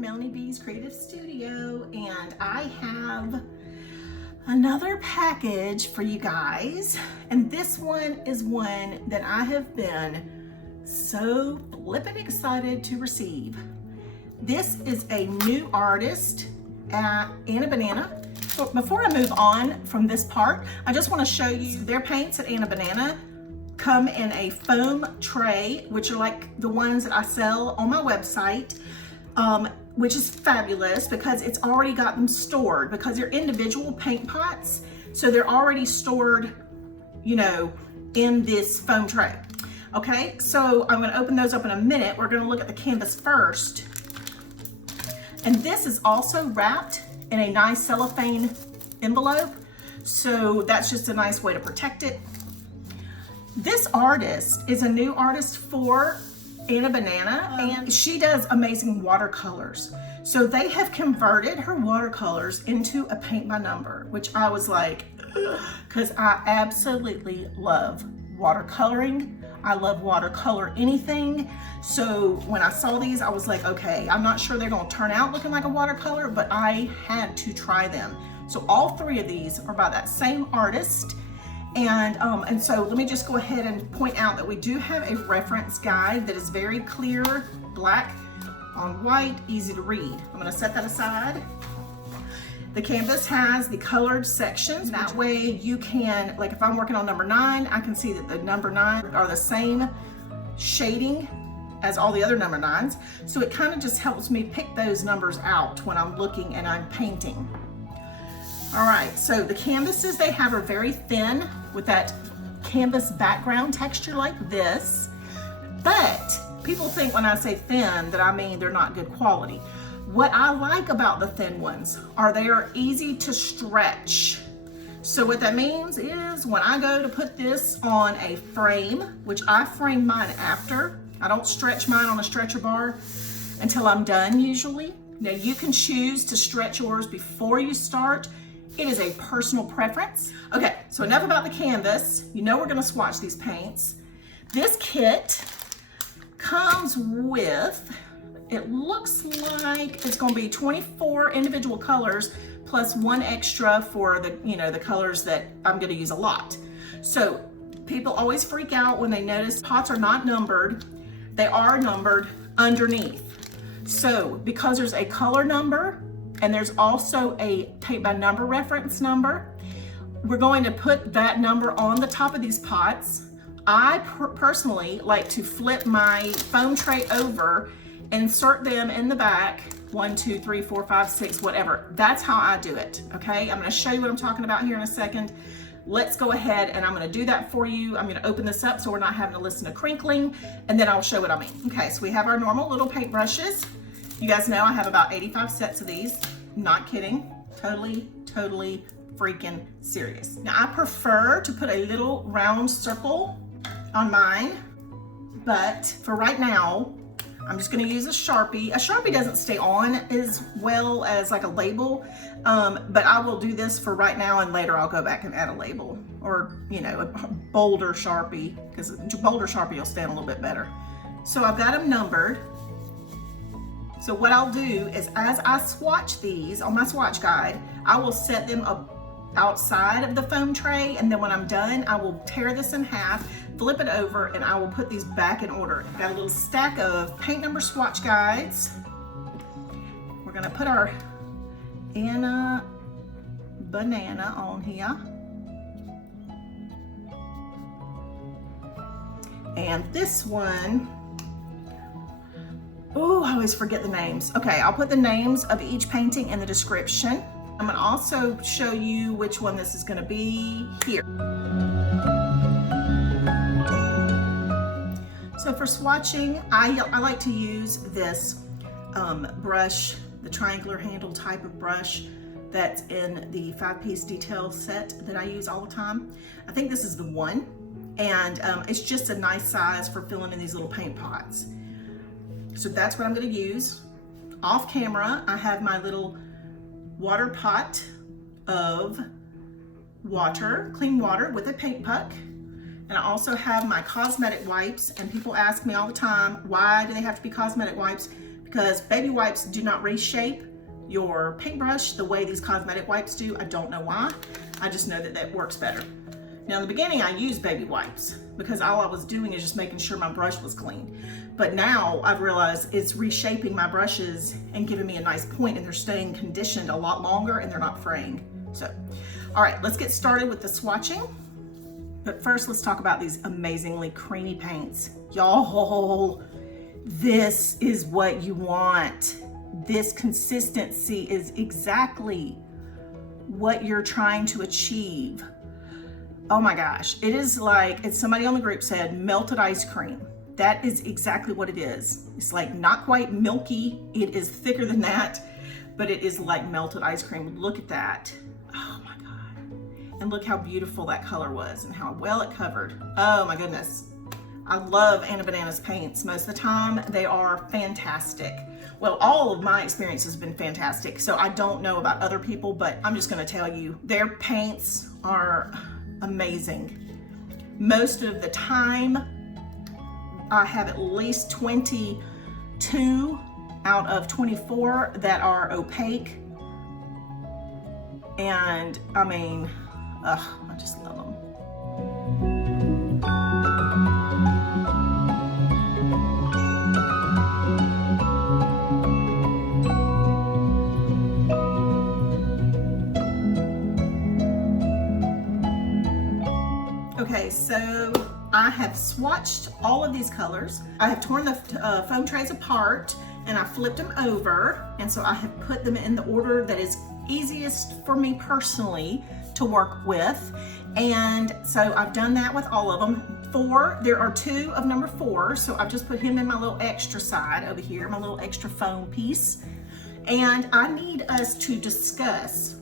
from Melanie B's Creative Studio, and I have another package for you guys. And this one is one that I have been so flippin' excited to receive. This is a new artist at Aana Banana. So before I move on from this part, I just want to show you their paints at Aana Banana come in a foam tray, which are like the ones that I sell on my website, which is fabulous because it's already got them stored, because they're individual paint pots. So they're already stored, you know, in this foam tray. Okay, so I'm gonna open those up in a minute. We're gonna look at the canvas first. And this is also wrapped in a nice cellophane envelope. So that's just a nice way to protect it. This artist is a new artist for Aana Banana, and she does amazing watercolors. So they have converted her watercolors into a paint by number, which I was like, because I absolutely love watercoloring. I love watercolor anything. So when I saw these, I was like, okay, I'm not sure they're gonna turn out looking like a watercolor, but I had to try them. So all three of these are by that same artist. And so let me just go ahead and point out that we do have a reference guide that is very clear, black on white, easy to read. I'm gonna set that aside. The canvas has the colored sections. That way you can, like if I'm working on number 9, I can see that the number 9 are the same shading as all the other number 9s. So it kind of just helps me pick those numbers out when I'm looking and I'm painting. All right, so the canvases they have are very thin with that canvas background texture like this. But people think when I say thin that I mean they're not good quality. What I like about the thin ones are they are easy to stretch. So what that means is when I go to put this on a frame, which I frame mine after, I don't stretch mine on a stretcher bar until I'm done usually. Now you can choose to stretch yours before you start. It is a personal preference. Okay, so enough about the canvas. You know we're gonna swatch these paints. This kit comes with, it looks like it's gonna be 24 individual colors plus one extra for the, you know, the colors that I'm gonna use a lot. So people always freak out when they notice pots are not numbered. They are numbered underneath. So because there's a color number and there's also a paint by number reference number, we're going to put that number on the top of these pots. I personally like to flip my foam tray over, insert them in the back, 1, 2, 3, 4, 5, 6, whatever. That's how I do it, okay? I'm gonna show you what I'm talking about here in a second. Let's go ahead and I'm gonna do that for you. I'm gonna open this up so we're not having to listen to crinkling, and then I'll show what I mean. Okay, so we have our normal little paint brushes. You guys know I have about 85 sets of these. Not kidding, totally freaking serious. Now I prefer to put a little round circle on mine, but for right now, I'm just gonna use a Sharpie. A Sharpie doesn't stay on as well as like a label, but I will do this for right now, and later I'll go back and add a label, or you know, a bolder Sharpie, because a bolder Sharpie will stand a little bit better. So I've got them numbered. So what I'll do is as I swatch these on my swatch guide, I will set them up outside of the foam tray, and then when I'm done, I will tear this in half, flip it over, and I will put these back in order. I've got a little stack of paint number swatch guides. We're gonna put our Aana Banana on here. And this one, oh, I always forget the names. Okay, I'll put the names of each painting in the description. I'm gonna also show you which one this is gonna be here. So for swatching, I like to use this brush, the triangular handle type of brush that's in the 5-piece detail set that I use all the time. I think this is the one, and it's just a nice size for filling in these little paint pots. So that's what I'm gonna use. Off camera, I have my little water pot of water, clean water with a paint puck. And I also have my cosmetic wipes, and people ask me all the time, why do they have to be cosmetic wipes? because baby wipes do not reshape your paintbrush the way these cosmetic wipes do. I don't know why. I just know that that works better. Now in the beginning I used baby wipes because all I was doing is just making sure my brush was clean. But now I've realized it's reshaping my brushes and giving me a nice point, and they're staying conditioned a lot longer and they're not fraying. So, all right, let's get started with the swatching. But first let's talk about these amazingly creamy paints. Y'all, this is what you want. This consistency is exactly what you're trying to achieve. Oh my gosh, it is like, as somebody on the group said, melted ice cream. That is exactly what it is. It's like not quite milky, it is thicker than that, but it is like melted ice cream. Look at that. Oh my God. And look how beautiful that color was and how well it covered. Oh my goodness. I love Aana Banana's paints. Most of the time, they are fantastic. Well, all of my experience has been fantastic, so I don't know about other people, but I'm just gonna tell you, their paints are amazing. Most of the time, I have at least 22 out of 24 that are opaque. And I mean, I just love them. Okay, so I have swatched all of these colors. I have torn the foam trays apart and I flipped them over. And so I have put them in the order that is easiest for me personally to work with. And so I've done that with all of them. There are 2 of number 4. So I've just put him in my little extra side over here, my little extra foam piece. And I need us to discuss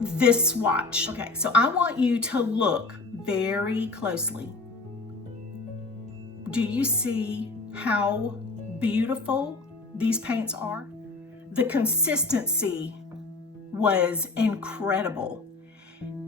this swatch. Okay, so I want you to look very closely. Do you see how beautiful these paints are? The consistency was incredible.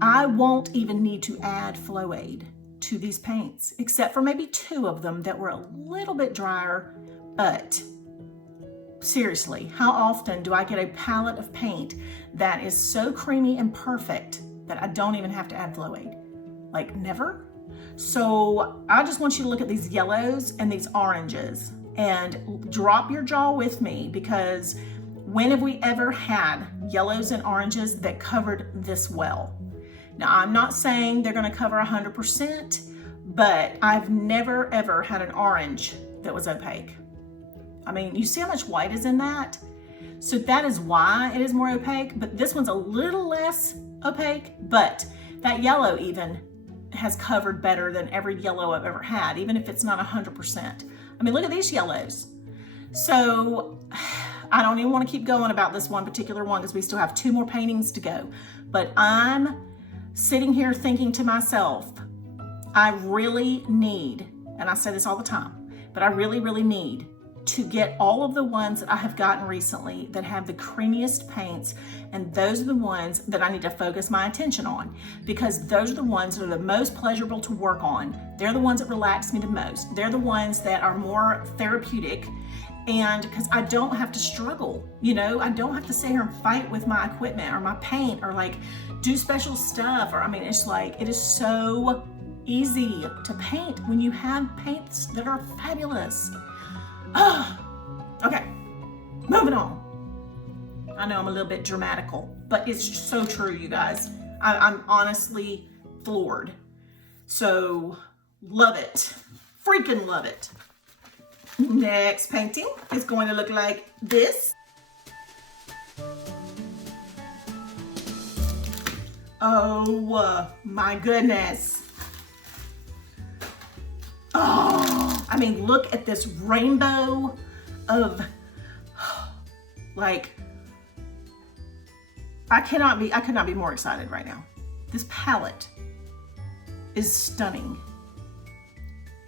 I won't even need to add Flow Aid to these paints, except for maybe 2 of them that were a little bit drier, but seriously, how often do I get a palette of paint that is so creamy and perfect that I don't even have to add Flow Aid? Like, never. So I just want you to look at these yellows and these oranges and drop your jaw with me, because when have we ever had yellows and oranges that covered this well? Now, I'm not saying they're gonna cover 100%, but I've never ever had an orange that was opaque. I mean, you see how much white is in that? So that is why it is more opaque, but this one's a little less opaque, but that yellow even has covered better than every yellow I've ever had, even if it's not 100%. I mean, look at these yellows. So I don't even want to keep going about this one particular one because we still have 2 more paintings to go. But I'm sitting here thinking to myself, I really need, and I say this all the time, but I really, really need to get all of the ones that I have gotten recently that have the creamiest paints, and those are the ones that I need to focus my attention on, because those are the ones that are the most pleasurable to work on. They're the ones that relax me the most. They're the ones that are more therapeutic, and because I don't have to struggle, you know, I don't have to sit here and fight with my equipment or my paint or like do special stuff, or I mean, it's like, it is so easy to paint when you have paints that are fabulous. Okay, moving on. I know I'm a little bit dramatical, but it's so true, you guys. I'm honestly floored. So, love it. Freaking love it. Next painting is going to look like this. Oh my goodness. Oh, I mean, look at this rainbow of, like, I could not be more excited right now. This palette is stunning.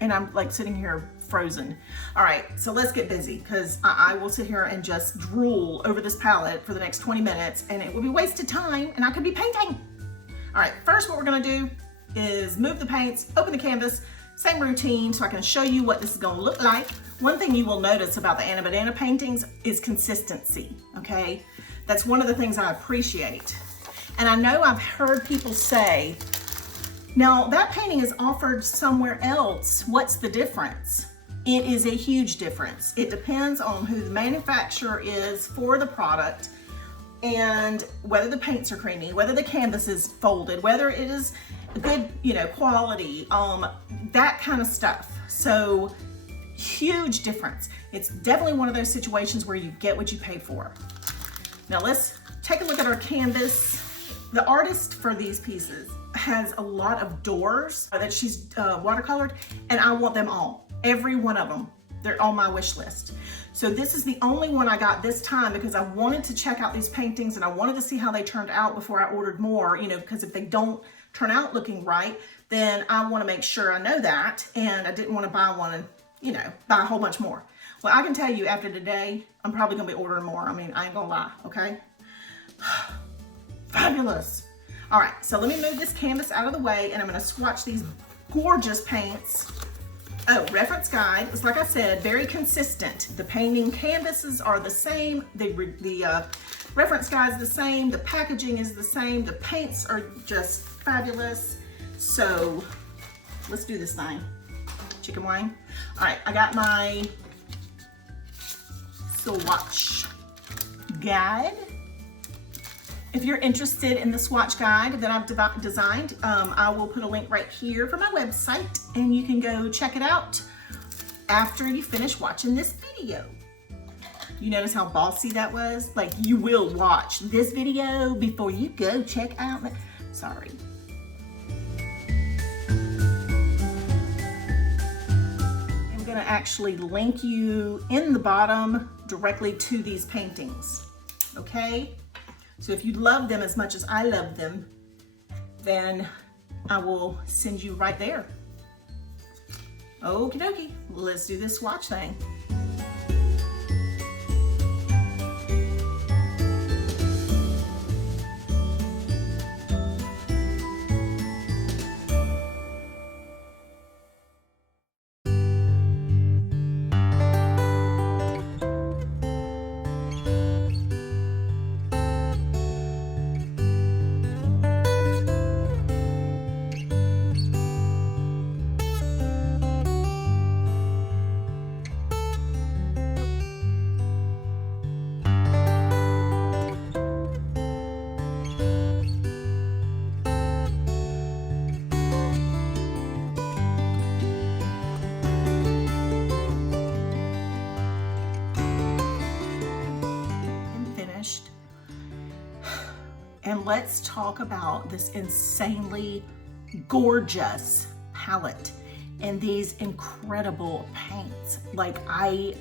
And I'm like sitting here frozen. All right, so let's get busy, because I will sit here and just drool over this palette for the next 20 minutes and it will be wasted time and I could be painting. All right, first what we're gonna do is move the paints, open the canvas, same routine so I can show you what this is gonna look like. One thing you will notice about the Aana Banana paintings is consistency, okay? That's one of the things I appreciate. And I know I've heard people say, now that painting is offered somewhere else, what's the difference? It is a huge difference. It depends on who the manufacturer is for the product and whether the paints are creamy, whether the canvas is folded, whether it is good, you know, quality, that kind of stuff. So huge difference. It's definitely one of those situations where you get what you pay for. Now let's take a look at our canvas. The artist for these pieces has a lot of doors that she's watercolored, and I want them all, every one of them. They're on my wish list. So this is the only one I got this time because I wanted to check out these paintings and I wanted to see how they turned out before I ordered more, you know, because if they don't turn out looking right, then I want to make sure I know that, and I didn't want to buy one and, you know, buy a whole bunch more. Well, I can tell you after today, I'm probably gonna be ordering more. I mean, I ain't gonna lie, okay? Fabulous. All right, so let me move this canvas out of the way and I'm gonna swatch these gorgeous paints. Oh, reference guide is, like I said, very consistent. The painting canvases are the same. The reference guide is the same. The packaging is the same. The paints are just fabulous. So let's do this thing. Chicken wing. All right, I got my swatch guide. If you're interested in the swatch guide that I've designed, I will put a link right here for my website and you can go check it out after you finish watching this video. You notice how bossy that was? Like, you will watch this video before you go check out the, sorry. I'm gonna actually link you in the bottom directly to these paintings, okay? So if you love them as much as I love them, then I will send you right there. Okie dokie, let's do this swatch thing. And let's talk about this insanely gorgeous palette and these incredible paints. Like, I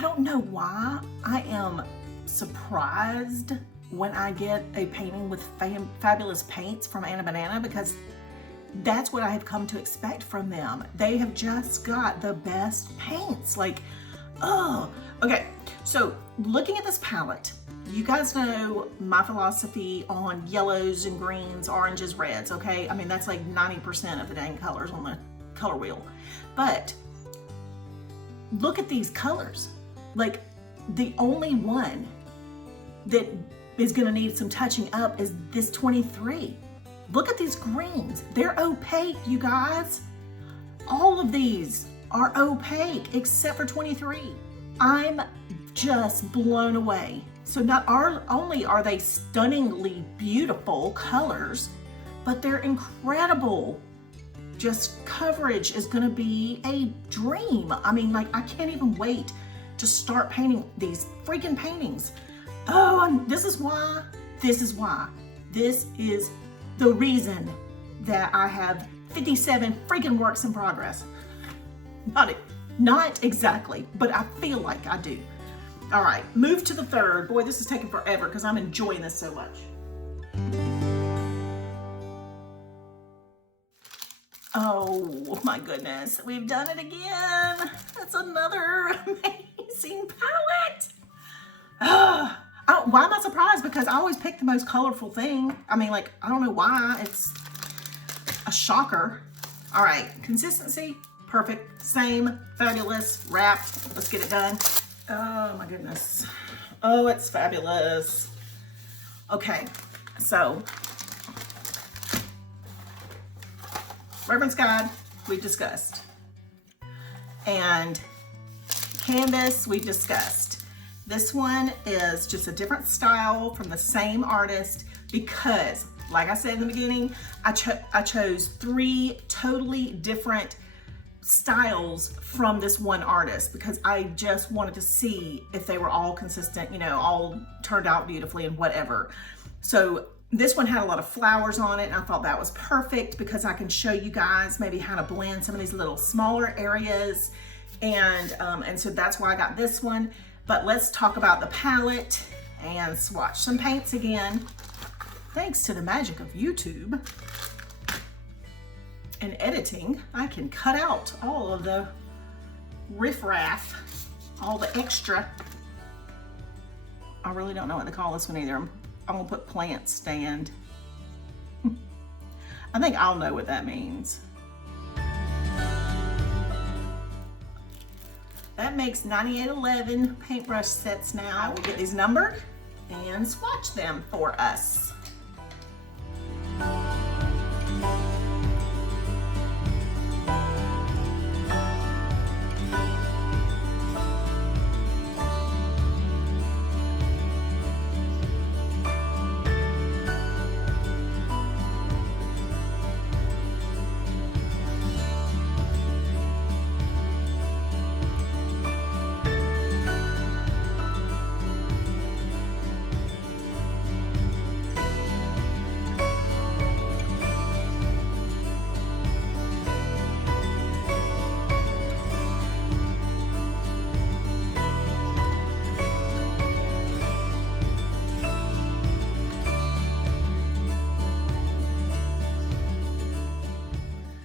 don't know why, I am surprised when I get a painting with fabulous paints from Aana Banana, because that's what I have come to expect from them. They have just got the best paints. Like, oh, okay. So looking at this palette, you guys know my philosophy on yellows and greens, oranges, reds, okay? I mean, that's like 90% of the dang colors on the color wheel. But look at these colors. Like, the only one that is gonna need some touching up is this 23. Look at these greens. They're opaque, you guys. All of these are opaque except for 23. I'm just blown away. So not only are they stunningly beautiful colors, but they're incredible. Just coverage is gonna be a dream. I mean, like, I can't even wait to start painting these freaking paintings. Oh, and this is the reason that I have 57 freaking works in progress. Not exactly, but I feel like I do. All right, move to the third. Boy, this is taking forever because I'm enjoying this so much. Oh my goodness, we've done it again. That's another amazing palette. Why am I surprised? Because I always pick the most colorful thing. I mean, like, I don't know why. It's a shocker. All right, consistency, perfect. Same, fabulous, wrap. Let's get it done. Oh my goodness. Oh, it's fabulous. Okay, so reference guide, we've discussed. And canvas, we've discussed. This one is just a different style from the same artist because, like I said in the beginning, I chose 3 totally different styles from this one artist because I just wanted to see if they were all consistent, you know, all turned out beautifully and whatever. So this one had a lot of flowers on it and I thought that was perfect because I can show you guys maybe how to blend some of these little smaller areas, and so that's why I got this one. But let's talk about the palette and swatch some paints again. Thanks to the magic of YouTube and editing, I can cut out all of the riffraff, all the extra. I really don't know what to call this one either. I'm gonna put plant stand. I think I'll know what that means. That makes 9811 paintbrush sets now. We get these numbered and swatch them for us.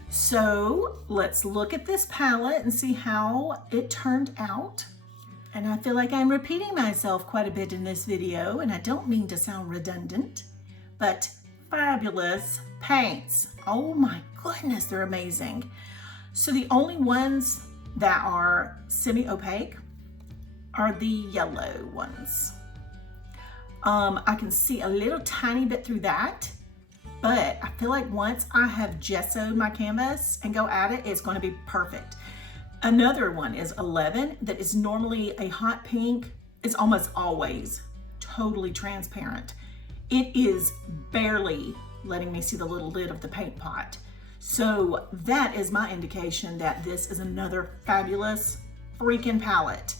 So let's look at this palette and see how it turned out. And I feel like I'm repeating myself quite a bit in this video, and I don't mean to sound redundant, but fabulous paints. Oh my goodness, they're amazing. So the only ones that are semi-opaque are the yellow ones. I can see a little tiny bit through that, but I feel like once I have gessoed my canvas and go at it, it's going to be perfect. Another one is 11 that is normally a hot pink. It's almost always totally transparent. It is barely letting me see the little lid of the paint pot. So that is my indication that this is another fabulous freaking palette.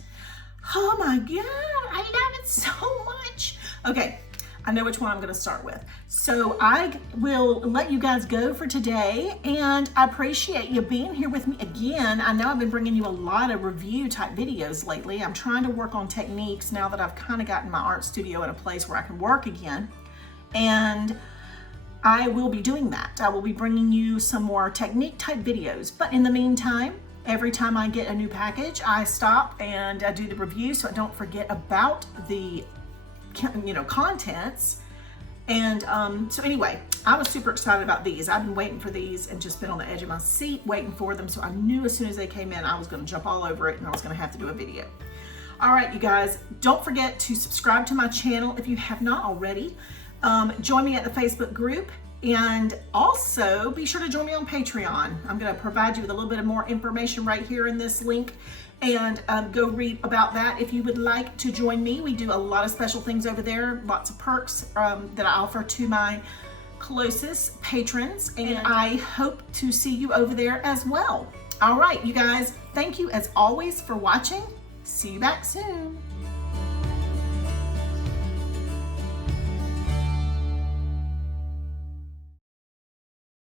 Oh my God, I love it so much. Okay, I know which one I'm gonna start with. So I will let you guys go for today, and I appreciate you being here with me again. I know I've been bringing you a lot of review type videos lately. I'm trying to work on techniques now that I've kind of gotten my art studio in a place where I can work again. And I will be doing that. I will be bringing you some more technique type videos. But in the meantime, every time I get a new package, I stop and I do the review so I don't forget about the contents. And so anyway, I was super excited about these. I've been waiting for these and just been on the edge of my seat waiting for them. So I knew as soon as they came in, I was going to jump all over it and I was going to have to do a video. All right, you guys, don't forget to subscribe to my channel if you have not already. Join me at the Facebook group, and also be sure to join me on Patreon. I'm going to provide you with a little bit of more information right here in this link, and go read about that if you would like to join me. We do a lot of special things over there, lots of perks that I offer to my closest patrons, and I hope to see you over there as well. All right, you guys, thank you as always for watching. See you back soon.